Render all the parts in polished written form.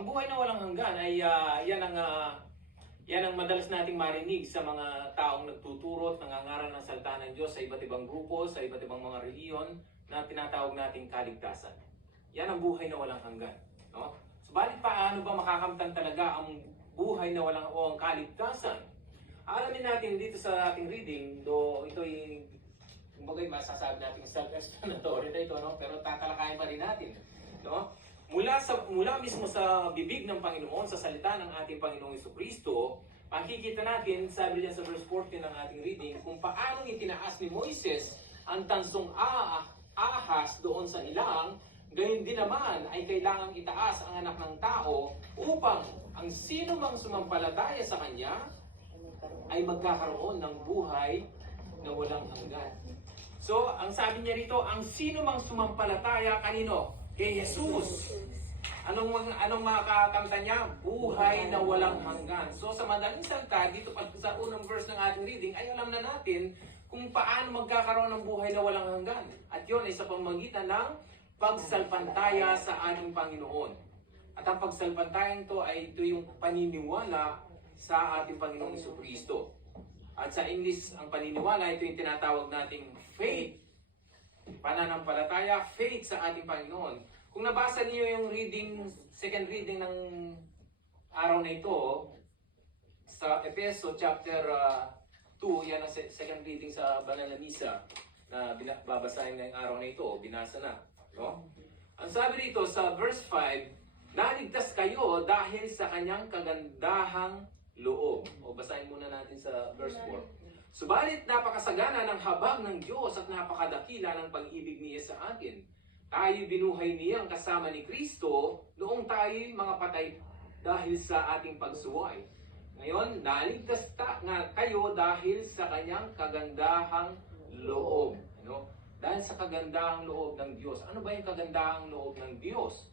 Ang buhay na walang hanggan ay yan ang madalas nating marinig sa mga taong nagtuturo at nangangaral ng salita ng Diyos sa iba't ibang grupo, sa iba't ibang mga reliyon na tinatawag nating kaligtasan. Yan ang buhay na walang hanggan. No? Subalit paano ba makakamtan talaga ang buhay na walang o ang kaligtasan? Alamin natin dito sa ating reading, do ito'y kumbaga masasabi natin self-explanatory na ito, no? Pero tatalakayin pa rin natin. No? Mula mismo sa bibig ng Panginoon, sa salita ng ating Panginoong Jesucristo, makikita natin, sabi niya sa verse 14 ng ating reading, kung paano itinaas ni Moises ang tansong ahas doon sa ilang, gayon din naman ay kailangang itaas ang anak ng tao upang ang sino mang sumampalataya sa kanya ay magkakaroon ng buhay na walang hanggan. So, ang sabi niya rito, ang sino mang sumampalataya kanino? Kay Jesus. Anong makakamtan niya? Buhay na walang hanggan. So sa madaling salita, dito sa unang verse ng ating reading, ay alam na natin kung paano magkakaroon ng buhay na walang hanggan. At yun ay sa pamamagitan ng pagsalpantaya sa ating Panginoon. At ang pagsalpantayang ito ay ito yung paniniwala sa ating Panginoong Jesucristo. At sa English, ang paniniwala, ito yung tinatawag nating faith. Pananampalataya, faith sa ating Panginoon. Kung nabasa niyo yung second reading ng araw na ito, sa Efeso chapter 2, yan ang second reading sa Banal na Misa, na babasahin ngayong araw na ito, binasa na. No? Ang sabi dito sa verse 5, naligtas kayo dahil sa kanyang kagandahang loob. O basahin muna natin sa verse 4. Subalit napakasagana ng habag ng Diyos at napakadakila ng pag-ibig niya sa atin. Tayo binuhay niyang kasama ni Kristo noong tayo mga patay dahil sa ating pagsuway. Ngayon, naligtas nga kayo dahil sa kanyang kagandahang loob. Ano? Dahil sa kagandahang loob ng Diyos. Ano ba yung kagandahang loob ng Diyos?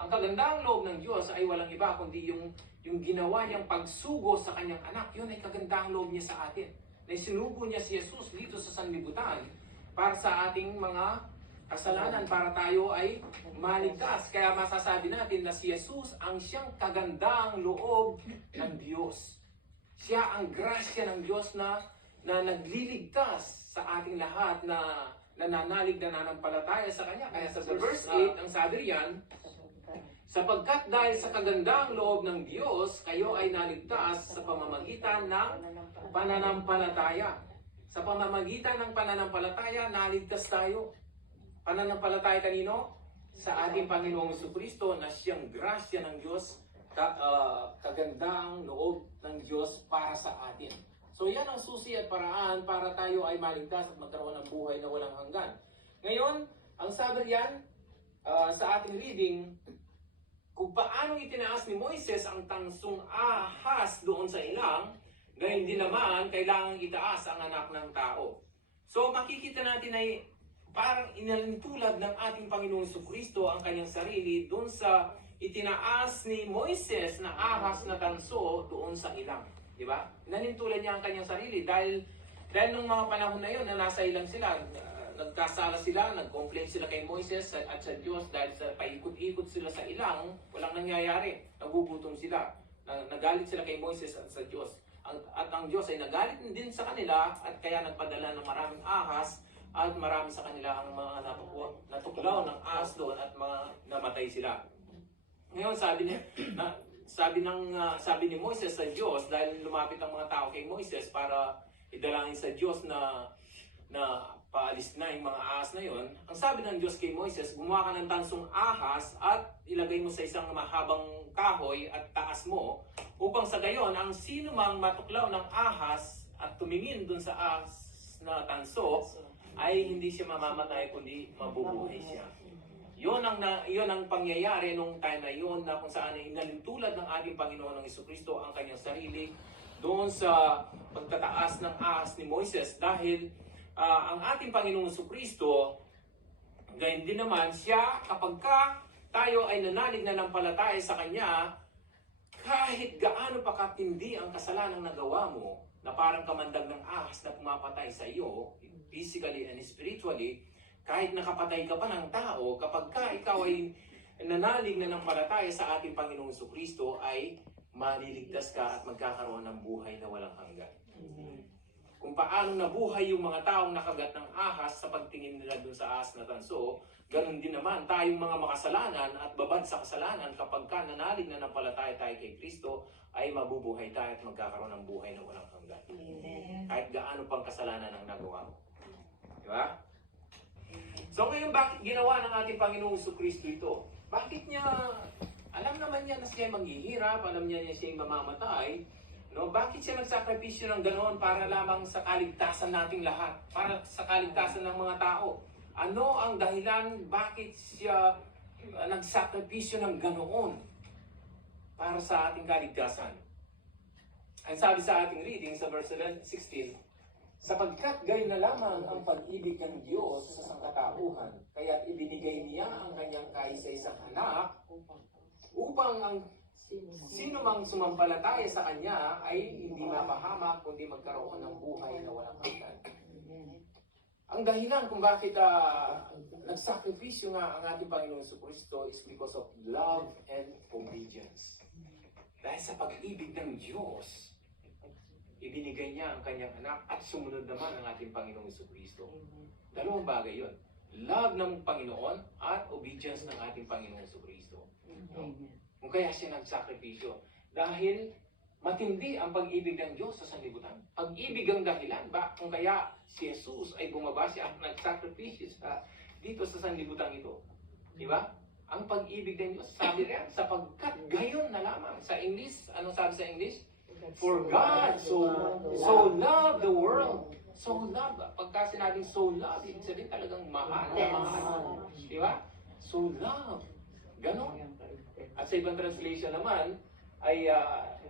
Ang kagandahang loob ng Diyos ay walang iba kundi yung ginawa niyang pagsugo sa kanyang anak. Yun ay kagandahang loob niya sa atin. Na sinugo niya si Jesus dito sa sanlibutan para sa ating mga kasalanan, para tayo ay maligtas. Kaya masasabi natin na si Jesus ang siyang kagandahang loob ng Diyos. Siya ang grasya ng Diyos na nagliligtas sa ating lahat na nananalig na nanampalataya sa Kanya. Kaya sa verse 8, ang sabi riyan, sapagkat dahil sa kagandahang loob ng Diyos, kayo ay naligtas sa pamamagitan ng pananampalataya. Sa pamamagitan ng pananampalataya, naligtas tayo. Pananampalataya kanino? Sa ating Panginoong Jesucristo na siyang grasya ng Diyos, kagandahang loob ng Diyos para sa atin. So yan ang susi at paraan para tayo ay maligtas at magkaroon ng buhay na walang hanggan. Ngayon, ang sabi riyan sa ating reading, kung paano itinaas ni Moises ang tansong ahas doon sa ilang, gayon din naman kailangang itaas ang anak ng tao. So makikita natin ay parang inalintulad ng ating Panginoong Jesucristo ang kanyang sarili doon sa itinaas ni Moises na ahas na tanso doon sa ilang. Di ba? Inalintulad niya ang kanyang sarili dahil nung mga panahon na yon na nasa ilang sila, nagkasala sila, nag-complain sila kay Moises at sa Diyos dahil sa paikot-ikot sila sa ilang, walang nangyayari. Nagugutom sila. Nagalit sila kay Moises at sa Diyos. At ang Diyos ay nagalit din sa kanila at kaya nagpadala ng maraming ahas at marami sa kanila ang mga natuklaw ng ahas doon at mga namatay sila. Ngayon sabi ni Moises sa Diyos, dahil lumapit ang mga tao kay Moises para idalangin sa Diyos na paalis na yung mga ahas na yon. Ang sabi ng Diyos kay Moises, gumawa ka ng tansong ahas at ilagay mo sa isang mahabang kahoy at taas mo upang sa gayon ang sino mang matuklaw ng ahas at tumingin dun sa ahas na tanso ay hindi siya mamamatay kundi mabubuhay siya. Yon ang pangyayari nung time na yon na kung saan ay inalintulad ng ating Panginoon ng Jesucristo ang kanyang sarili doon sa pagtataas ng ahas ni Moises dahil ang ating Panginoong Jesucristo, gayon din naman siya kapag tayo ay nanalig na nampalataya sa Kanya, kahit gaano pa katindi ang kasalanang nagawa mo, na parang kamandag ng ahas na pumapatay sa iyo, physically and spiritually, kahit nakapatay ka pa ng tao, kapag ikaw ay nanalig na ng palataya sa ating Panginoong Kristo ay maliligtas ka at magkakaroon ng buhay na walang hanggan. Kung paano nabuhay yung mga taong nakagat ng ahas sa pagtingin nila dun sa ahas na tanso, ganun din naman tayong mga makasalanan at babad sa kasalanan kapag ka nanalig na ng palataya tayo kay Kristo, ay mabubuhay tayo at magkakaroon ng buhay na walang hanggan. Kahit gaano pang kasalanan ang nagawa mo. Di ba? So ngayon, bakit ginawa ng ating Panginoong Kristo ito? Bakit niya, alam naman niya na siya maghihirap, alam niya na siya mamamatay, no? Bakit siya nagsakripisyo ng ganoon para lamang sa kaligtasan nating lahat? Para sa kaligtasan ng mga tao? Ano ang dahilan bakit siya nagsakripisyo ng ganoon para sa ating kaligtasan? Ang sabi sa ating reading sa verse 16, sapagkat gayon na lamang ang pag-ibig ng Diyos sa sangkatauhan, kaya ibinigay niya ang kanyang kaisa-isang anak upang ang sino mang sumampalataya sa kanya ay hindi mapahamak kundi magkaroon ng buhay na walang hanggan. Ang dahilan kung bakit nagsakripisyo nga ang ating Panginoon Kristo is because of love and obedience. Dahil sa pag-ibig ng Diyos, ibinigay niya ang kanyang anak at sumunod naman ang ating Panginoong Kristo. Dalawang bagay yun. Love ng Panginoon at obedience ng ating Panginoong Kristo. No? Kung kaya siya nagsakripisyo. Dahil matindi ang pag-ibig ng Diyos sa sanlibutan. Pag-ibig ang dahilan ba kung kaya si Jesus ay bumaba siya at nagsakripisyo dito sa sanlibutan ito. Di ba? Ang pag-ibig ng Diyos, sabi rin, sapagkat gayon na lamang. Sa English, anong sabi sa English? For God so loved the world. So love. Pagka sinabing so love, ibig sabihin talagang mahal na mahal. Di ba? So love. Ganon. At sa ibang translation naman, ay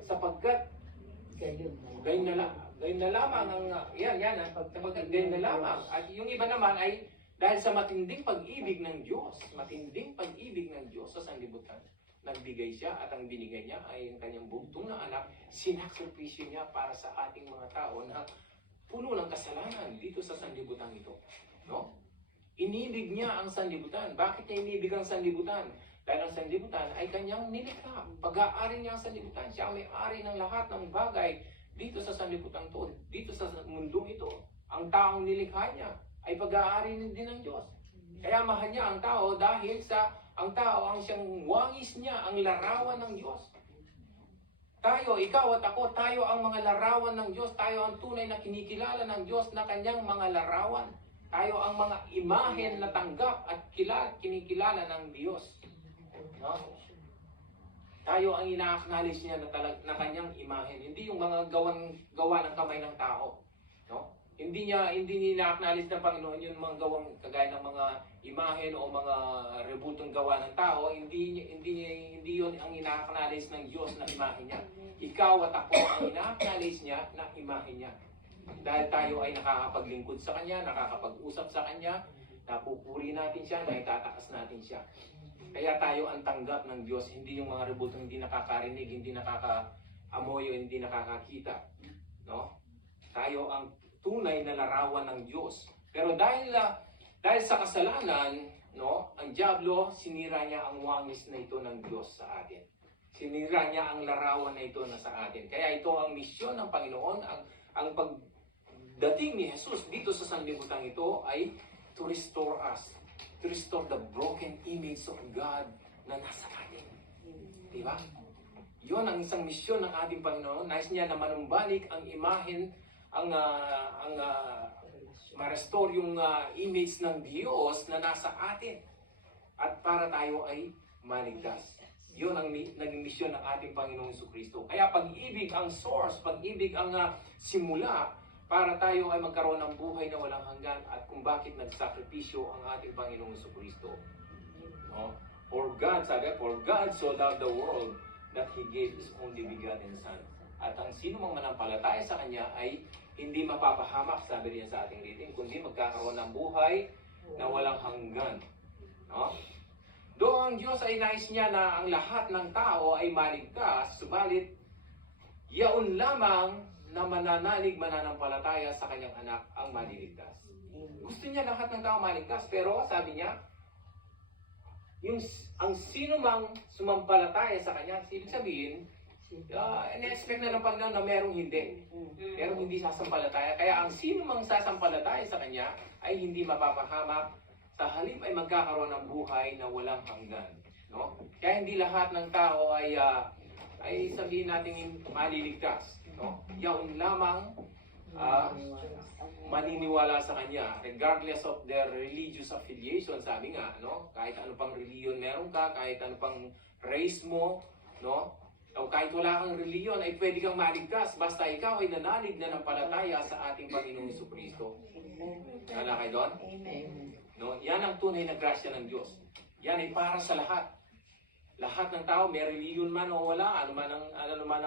sapagkat gayon na lamang ang, sapagkat gayon na lamang. At yung iba naman ay dahil sa matinding pag-ibig ng Diyos, sa sanlibutan, nagbigay siya at ang binigay niya ay ang kanyang bugtong na anak, sinakripisyo niya para sa ating mga tao na puno ng kasalanan dito sa sanlibutan ito. No? Inibig niya ang sanlibutan. Bakit niya inibig ang sanlibutan? Dahil ang sanlibutan ay kanyang nilikha. Pag-aari niya ang sanlibutan. Siya ang may-ari ng lahat ng bagay dito sa sanlibutan to, dito sa mundong ito. Ang taong nilikha niya ay pag-aari din ng Diyos. Kaya mahal niya ang tao dahil sa ang tao ang siyang wangis niya, ang larawan ng Diyos. Tayo, ikaw at ako, tayo ang mga larawan ng Diyos. Tayo ang tunay na kinikilala ng Diyos na kanyang mga larawan. Tayo ang mga imahen na tanggap at kinikilala ng Diyos. No? Tayo ang ina-acknowledge niya na kanyang imahen. Hindi yung mga gawa ng kamay ng tao. No? Hindi niya ina-acknowledge ng Panginoon yung mga gawang kagaya ng mga imahen o mga rebutong gawa ng tao. Hindi yun ang ina-acknowledge ng Diyos na imahen niya. Ikaw at ako ang ina-acknowledge niya na imahen niya. Dahil tayo ay nakakapaglingkod sa Kanya, nakakapag-usap sa Kanya, napupuri natin siya, naitataas natin siya. Kaya tayo ang tanggap ng Diyos, hindi yung mga rebutong hindi nakakarinig, hindi nakakaamoy o hindi nakakakita. No? Tayo ang tunay na larawan ng Diyos. Pero dahil sa kasalanan, no, ang diablo, sinira niya ang wangis na ito ng Diyos sa atin. Sinira niya ang larawan na ito na sa atin. Kaya ito ang misyon ng Panginoon, ang pagdating ni Jesus dito sa sanlibutan ito ay to restore us. To restore the broken image of God na nasa atin. Diba? Yun ang isang misyon ng ating Panginoon. Nais niya na manumbalik ang imahen, ma-restore yung image ng Diyos na nasa atin. At para tayo ay maligtas. Yun ang naging misyon ng ating Panginoong Kristo. Kaya pag-ibig ang source, pag-ibig ang simula para tayo ay magkaroon ng buhay na walang hanggan at kung bakit nagsakripisyo ang ating Panginoong Kristo. No? For God so loved the world that He gave His only begotten Son. At ang sino mang manampalataya sa Kanya ay hindi mapapahamak, sabi niya sa ating reading, kundi magkakaroon ng buhay na walang hanggan. No? Doon ang Diyos ay nais niya na ang lahat ng tao ay maligtas, subalit yaon lamang na mananampalataya sa kanyang anak ang maliligtas. Gusto niya lahat ng tao maligtas, pero sabi niya, ang sino mang sumampalataya sa kanya, ibig sabihin, in-expect na ng Panginoon na merong hindi. Merong hindi sasampalataya. Kaya ang sino mang sasampalataya sa kanya ay hindi mapapahamak. Sa halip ay magkakaroon ng buhay na walang hanggan. No? Kaya hindi lahat ng tao ay sabihin natin maliligtas. No? Yaon lamang maniniwala sa kanya regardless of their religious affiliation. Sabi nga, no? Kahit ano pang reliyon meron ka, kahit ano pang race mo, no? O kahit wala kang reliyon ay pwede kang maligtas basta ikaw ay nanalig na ng palataya sa ating Panginoong Jesucristo. Kala kayo doon? No? Yan ang tunay na grasya ng Diyos. Yan ay para sa lahat. Lahat ng tao, may reliyon man o wala, ano man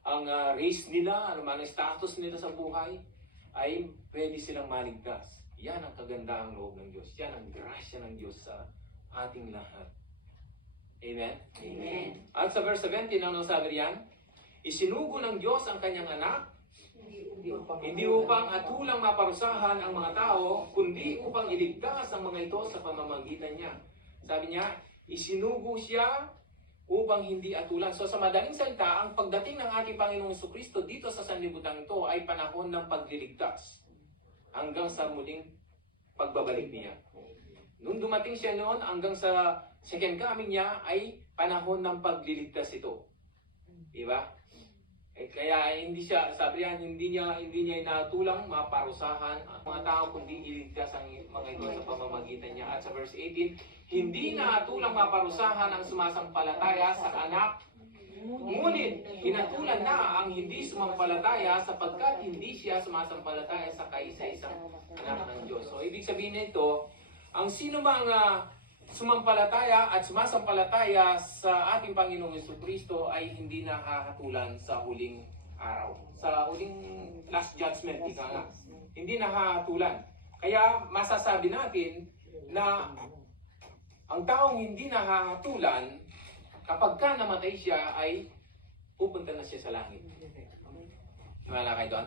ang race nila, ano man ang status nila sa buhay, ay pwede silang maligtas. Yan ang kagandahang loob ng Diyos. Yan ang grasya ng Diyos sa ating lahat. Amen? Amen. At sa verse 17, ano sabi riyan? Isinugo ng Diyos ang kanyang anak, hindi upang atulang maparusahan ang mga tao, kundi upang iligtas ang mga ito sa pamamagitan niya. Sabi niya, isinugo siya upang hindi atulan. So sa madaling salita, ang pagdating ng ating Panginoong Jesucristo dito sa sanlibutan ito ay panahon ng pagliligtas hanggang sa muling pagbabalik niya. Nung dumating siya noon hanggang sa second coming niya ay panahon ng pagliligtas ito. Diba? Kaya hindi siya, sabi yan, hindi niya inatulang maparusahan ang mga tao kundi iligtas ang mga ito sa pamamagitan niya. At sa verse 18, hindi naatulang maparusahan ang sumasampalataya sa anak, ngunit hinatulan na ang hindi sumampalataya sapagkat hindi siya sumasampalataya sa kaisa-isang anak ng Diyos. So ibig sabihin nito, ang sino mang sumampalataya at sumasampalataya sa ating Panginoong Jesucristo ay hindi nakahatulan sa huling araw. Sa huling last judgment, ika nga. Hindi nakahatulan. Kaya masasabi natin na ang taong hindi nakahatulan, kapag ka namatay siya ay pupunta na siya sa langit. Wala kayo doon?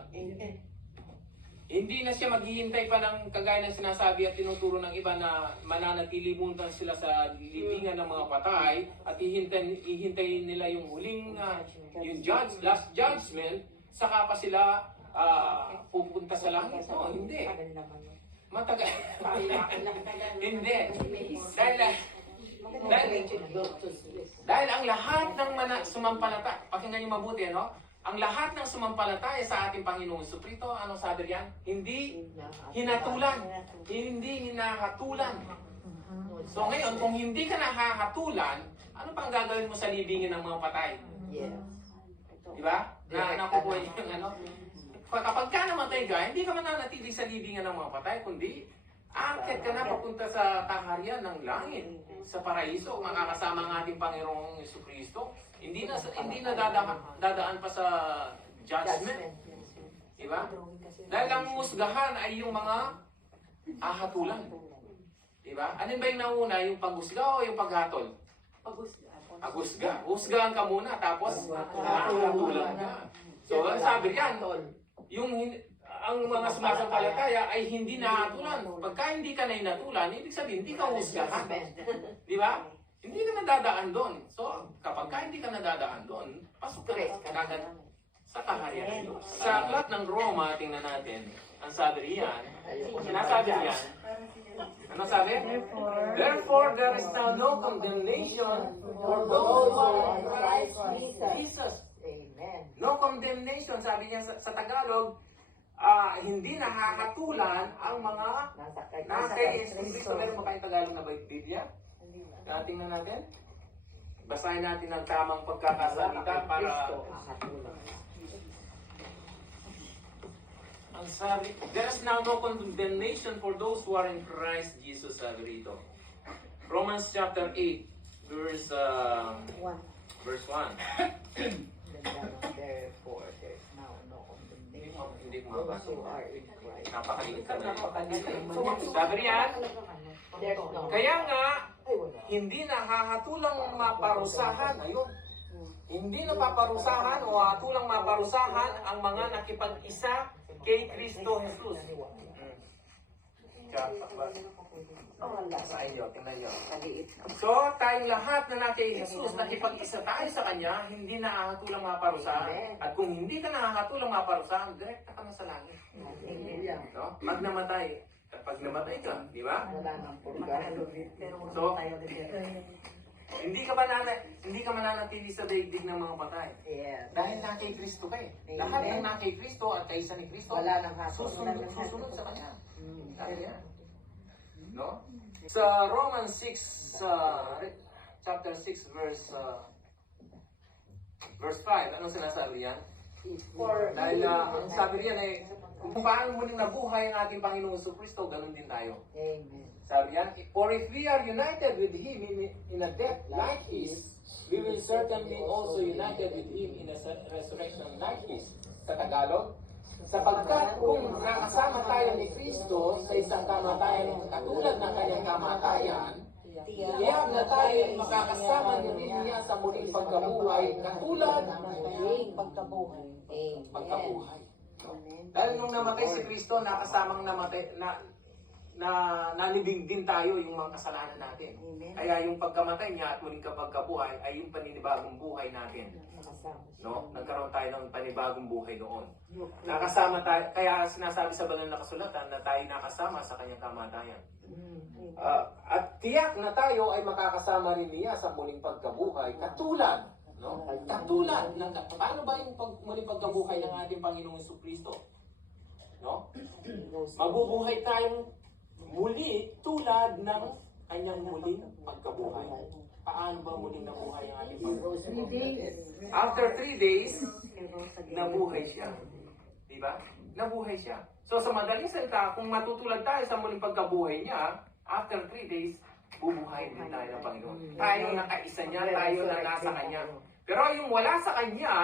Hindi na siya maghihintay pa ng kagaya ng sinasabi at tinuturo ng iba na mananatili muna sila sa libingan ng mga patay at ihintayin nila yung huling yung last judgment, saka pa sila pupunta sa langit. No, hindi. Matagal. Hindi. Dahil ang lahat ng sumampalataya, pakinggan niyo mabuti, no? Ang lahat ng sumampalataya sa ating Panginoong Jesucristo, anong sabi riyan? Hindi hinatulan. Hindi hinahatulan. So ngayon, kung hindi ka nahahatulan, ano pang gagawin mo sa libingin ng mga patay? Diba? Nakukuha niyo yung ano? Kapag ka namatay ka, hindi ka mananatili sa libingan ng mga patay, kundi aakyat ka na papunta sa kaharian ng langit, sa paraiso, makakasama ng ating Panginoong Jesucristo. Hindi na dadaan pa sa judgment. Diba? Dahil ang musgahan ay yung mga ahatulan. Diba? Alin ba yung nauna? Yung paghusga o yung paghatol? Paghusga. Husgahan ka muna, tapos ahatulan ka. So, ang sabi yan, ang mga sumasampalataya ay hindi nahatulan. Pagka hindi ka na inatulan, ibig sabihin, hindi ka husgahan. Di ba? Hindi ka nadadaan doon. So, kapag hindi ka nadadaan doon, pasok ka agad sa kaharian ng Diyos. Sa aklat ng Roma, tingnan natin, ang sabi riyan, sinasabi riyan, ano sabi? Therefore, there is now no condemnation for those who are in Christ Jesus. No condemnation, sabi niya sa Tagalog, hindi nakakatulan ang mga nasa kay Jesucristo. Meron ba kayong Tagalog na Biblia? Tingnan natin. Basahin natin ang tamang pagkakasalita para ang sabi, there is now no condemnation for those who are in Christ Jesus, sabi rito. Romans chapter 8, verse 1. Therefore, there's now no condemnation. Hindi ko mabasa. Those who are in Christ. Napakaliit ka na. Sabi riyan, kaya nga, hindi nakahatulang maparusahan. Ayun. Hindi napaparusahan o hatulang maparusahan ang mga nakipag-isa kay Kristo Jesus. Wala. Sa inyo, tingnan nyo. Kaliit na. So, tayong lahat na natin Jesus, nakipag-isa tayo sa Kanya, hindi nakakatulang maparusahan. At kung hindi ka nakakatulang maparusahan, direkta ka na sa langit. Amen. No? Pag namatay, pag namatay ka, di ba? Wala nang purgatorio. So, hindi ka mananatili sa daigdig ng mga patay. Yes. Dahil na kay Kristo ka eh. Lahat ng na kay Kristo at kaysa ni Kristo, Wala nang hasunod. susunod sa Kanya. Mm. Sabi niya. No? Sa Romans 6, chapter 6, verse 5, anong sinasabi yan? Dahil ang sabi riyan eh, kung paano muling nabuhay ang ating Panginoong Kristo, ganun din tayo. Amen. Sabi yan, for if we are united with Him in a death like His, we will certainly also united with Him in a resurrection like His. Sa Tagalog, sapagkat kung nakasama tayo ni Kristo sa isang kamatayan katulad ng kanyang kamatayan, tiyak na tayo makakasama ni niya sa muling pagkabuhay katulad ng Pagkabuhay. Amen. pagkabuhay. Dahil nung namatay si Kristo, nakasamang namatay, nalibing din tayo yung mga kasalanan natin. Amen. Kaya yung pagkamatay niya at muling kapagkabuhay ay yung paninibagong buhay natin. No? Nagkaroon tayo ng panibagong buhay noon. Nakasama tayo, kaya sinasabi sa banal na kasulatan na tayo nakasama sa kanyang kamatayan. At tiyak na tayo ay makakasama rin niya sa muling pagkabuhay katulad, no? Katulad ng paano ba yung muling pagkabuhay ng ating Panginoong Jesucristo? No? Mabubuhay tayong muli tulad ng kanyang muling pagkabuhay. Paano ba muling nabuhay ang ating Panginoon? After 3 days, nabuhay siya. Di ba? Nabuhay siya. So sa madaling salita, kung matutulad tayo sa muling pagkabuhay niya, after 3 days, bubuhayin din tayo ng Panginoon. Tayo na kaisa niya, tayo na nasa Kanya. Pero yung wala sa Kanya,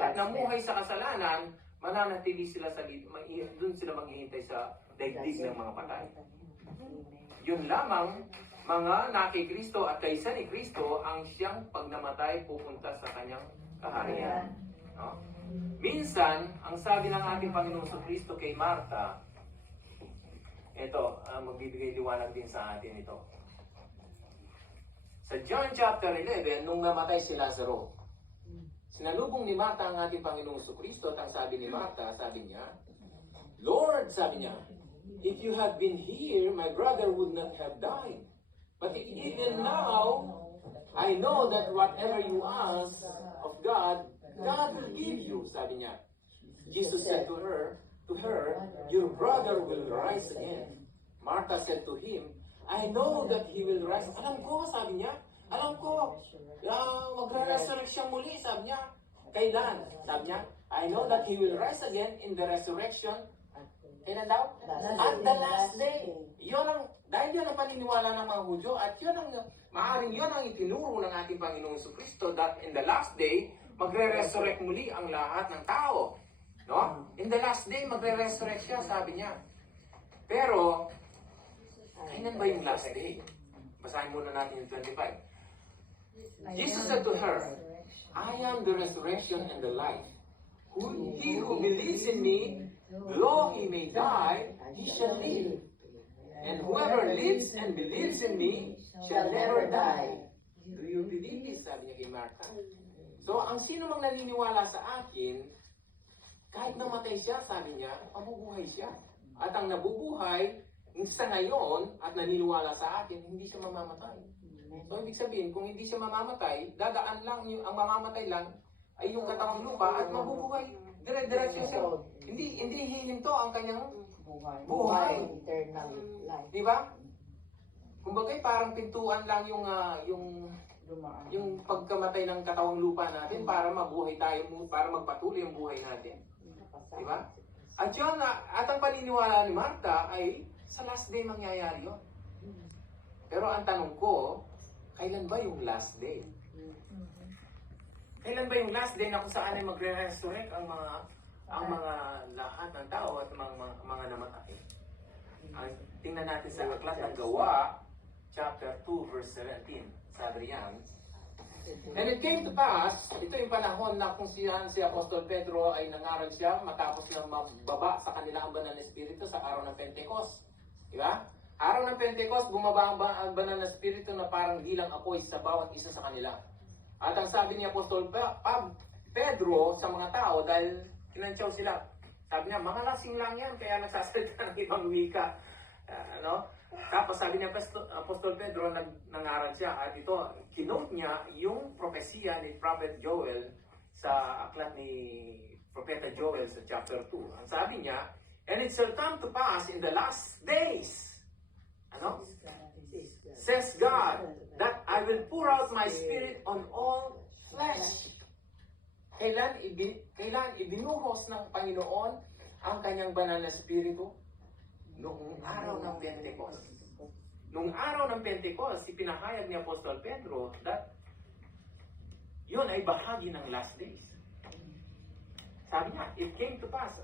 at namuhay sa kasalanan, mananatili sila sa doon sila maghihintay sa daigdig ng mga patay. Yun lamang, mga na kay Kristo at kaysa ni Kristo ang siyang pag namatay pupunta sa kanyang kaharian. No? Minsan, ang sabi ng ating Panginoon sa Kristo kay Marta, ito, magbibigay liwanag din sa atin ito. Sa John chapter 11, nung namatay si Lazaro, sinalubong ni Marta ang ating Panginoong Kristo at ang sabi ni Marta, sabi niya, Lord, sabi niya, if you had been here, my brother would not have died. But even now, I know that whatever you ask of God, God will give you, sabi niya. Jesus said to her, your brother will rise again. Martha said to him, I know that he will rise. Alam ko, sabi niya. Alam ko. Magre-resurrect siya muli, sabi niya. Kailan? Sabi niya, I know that he will rise again in the resurrection. Kailan daw? At the last day. Yun ang, dahil yun ang paniniwala ng mga Hudyo at yun ang, maaaring yun ang itinuro ng ating Panginoong Jesucristo that in the last day, magre-resurrect muli ang lahat ng tao. No? In the last day, magre-resurrect siya, sabi niya. Pero, kailan ba yung last day? Basahin muna natin yung 25. Jesus said to her, I am the resurrection and the life. He who believes in me, though he may die, he shall live. And whoever lives and believes in me shall never die. Do you believe this? Sabi niya kay Martha. So, ang sino mang naniniwala sa akin, kahit namatay siya, sabi niya, mabubuhay siya. At ang nabubuhay, sa ngayon, at naniniwala sa akin, hindi siya mamamatay. So, ibig sabihin, kung hindi siya mamamatay, dadaan lang, ang mamamatay lang, ay yung katawang lupa at mabubuhay. Dire-diretso siya. Hindi hihinto ang kanyang buhay. Eternal life. Di ba? Kumbaga parang pintuan lang yung pagkamatay ng katawang lupa natin para mabuhay tayo, para magpatuloy ang buhay natin. Di ba? At yun, at ang paniniwala ni Martha ay sa last day mangyayari yun. Pero ang tanong ko, kailan ba yung last day? Kailan ba yung last day na kung saan ay magre-resurrect ang mga lahat ng tao at mga namatay? Tingnan natin sa aklat ng Gawa, chapter 2, verse 17. Sabi riyan, And it came to pass, ito yung panahon na kung si Apostol Pedro ay nangaral siya matapos ng mababa sa kanila ang banal na Espiritu sa araw ng Pentecost. Di ba? Araw ng Pentecost, bumaba ang banal na spirito na parang bilang apoy sa bawat isa sa kanila. At ang sabi ni Apostol Pedro sa mga tao, dahil kinantsaw sila, sabi niya, mga lasing lang yan, kaya nagsasalita ng ibang wika. Ano? Tapos sabi niya, Apostol Pedro, nangaral siya, at ito, kinote niya yung propesya ni Prophet Joel sa aklat ni Propeta Joel sa chapter 2. Ang sabi niya, and it shall come to pass in the last days, ano? Says God, that I will pour out my spirit on all flesh. Kailan ibinuhos ng Panginoon ang kanyang banal na spirito? Noong araw ng Pentecost. Noong araw ng Pentecost, ipinahayag ni Apostol Pedro that yun ay bahagi ng last days. Sabi niya, it came to pass.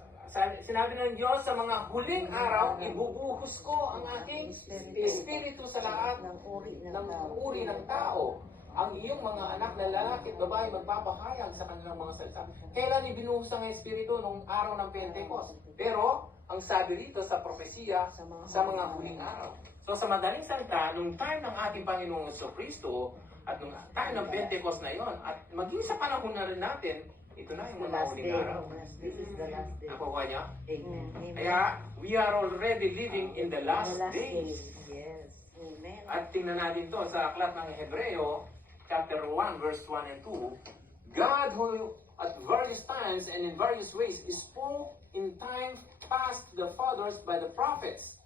Sinabi ng Diyos, sa mga huling araw, ibubuhos ko ang aking espiritu sa lahat ng uri ng tao. Ang iyong mga anak na lalaki at babae magpapahayag sa kanilang mga salita. Kailan ibinuhos ang espiritu? Nung araw ng Pentecost. Pero, ang sabi rito sa propesiya, sa mga huling araw. So sa madaling salita, nung time ng ating Panginoong Jesucristo, at nung time ng Pentecost na yon, at maging sa panahon na rin natin, ito na yung mga huling araw. This is the last day. Nakuha niya? Amen. Kaya, we are already living in the last days. Yes. Amen. At tingnan natin to sa aklat ng Hebreo, chapter 1, verse 1 and 2. God who at various times and in various ways spoke in time past to the fathers by the prophets,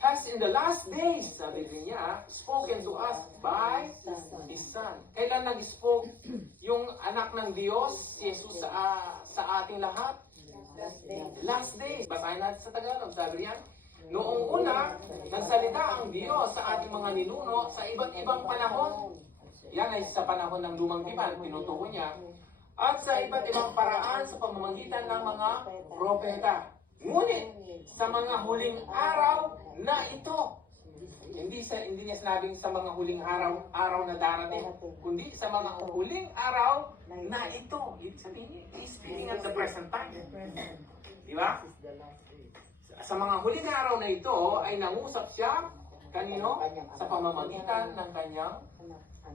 has in the last days, sabi niya, spoken to us by His Son. Kailan nag-spoke yung anak ng Diyos, Jesus, sa ating lahat? Last days. Basahin natin sa Tagalog, sabi niya, noong una, nagsalita ang Diyos sa ating mga ninuno sa iba't ibang panahon. Yan ay sa panahon ng lumang tipan, tinutukoy niya. At sa iba't ibang paraan sa pamamagitan ng mga propeta. Ngunit, sa mga huling araw na ito, hindi niya sinabing sa mga huling araw na darating, kundi sa mga huling araw na ito. Ibig sabihin, he's speaking at the present time. Di ba? Sa mga huling araw na ito, ay nangusap siya, kanino? Sa pamamagitan ng kanyang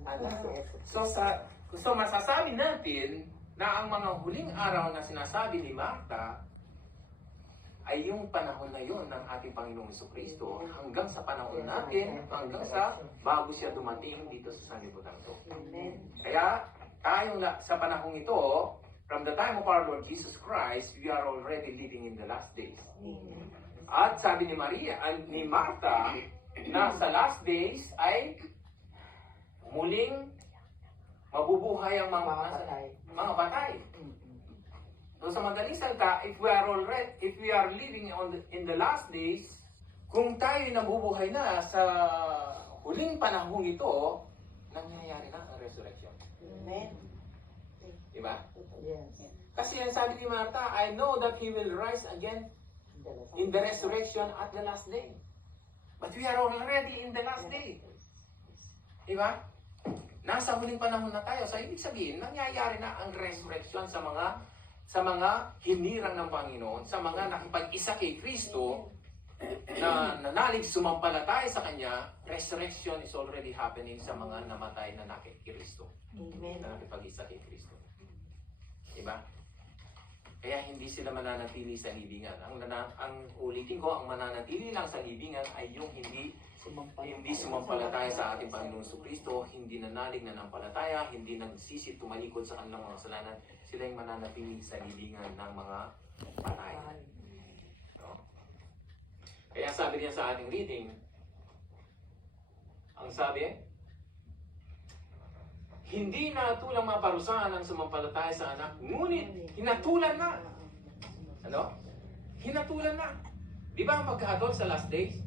anak. So masasabi natin na ang mga huling araw na sinasabi ni Marta ay yung panahon na yon ng ating Panginoong Jesucristo hanggang sa panahon natin, hanggang sa bago siya dumating dito sa sanlibutan ito. Kaya tayong sa panahong ito, from the time of our Lord Jesus Christ, we are already living in the last days. At sabi ni Marta, na sa last days ay muling mabubuhay ang mga patay. So sa madaling salita, if we are living in the last days, kung tayo nabubuhay na sa huling panahon ito, nangyayari na ang resurrection. Amen. Diba? Yes. Kasi yan sabi ni Marta, I know that He will rise again in the resurrection at the last day. But we are already in the last day. Diba? Nasa huling panahon na tayo. So ibig sabihin, nangyayari na ang resurrection sa mga hinirang ng Panginoon, sa mga nakipag-isa kay Kristo, na nanalig sumampalataya sa Kanya. Resurrection is already happening sa mga namatay na kay Kristo. Amen. Na nakipag-isa kay Kristo. Diba? Kaya hindi sila mananatili sa libingan. Ang ulitin ko, ang mananatili lang sa libingan ay yung hindi sumampalataya sa ating Panginoong Jesucristo, hindi nanalig na nampalataya, hindi nagsisit tumalikod sa kanilang mga kasalanan. Sila yung mananatili sa libingan ng mga patay. No? Kaya sabi niya sa ating reading, ang sabi, hindi na tulang maparusahan ang sumampalataya sa anak, ngunit hinatulan na. Ano? Hinatulan na. Di ba ang pagkahatol sa last days?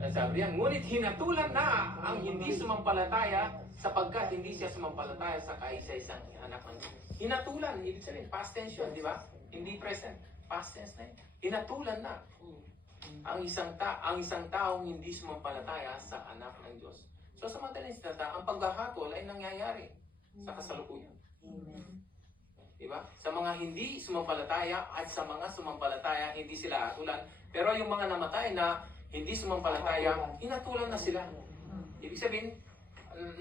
Sabi niya, ngunit hinatulan na ang hindi sumampalataya sapagkat hindi siya sumampalataya sa kaisa-isang anak ng Diyos. Hinatulan, ibig sabihin, past tense yun, di ba? Hindi present, past tense na yun. Hinatulan na ang isang taong hindi sumampalataya sa anak ng Diyos. So sa madaling salita, ang paghahatol ay nangyayari sa kasalukuyan. Diba? Sa mga hindi sumampalataya at sa mga sumampalataya, hindi sila hatulan. Pero yung mga namatay na hindi sumampalataya, hinatulan na sila. Ibig sabihin,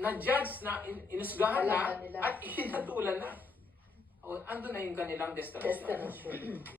na-judge na, inusgahan na, at hinatulan na. O, andun na yung kanilang destination.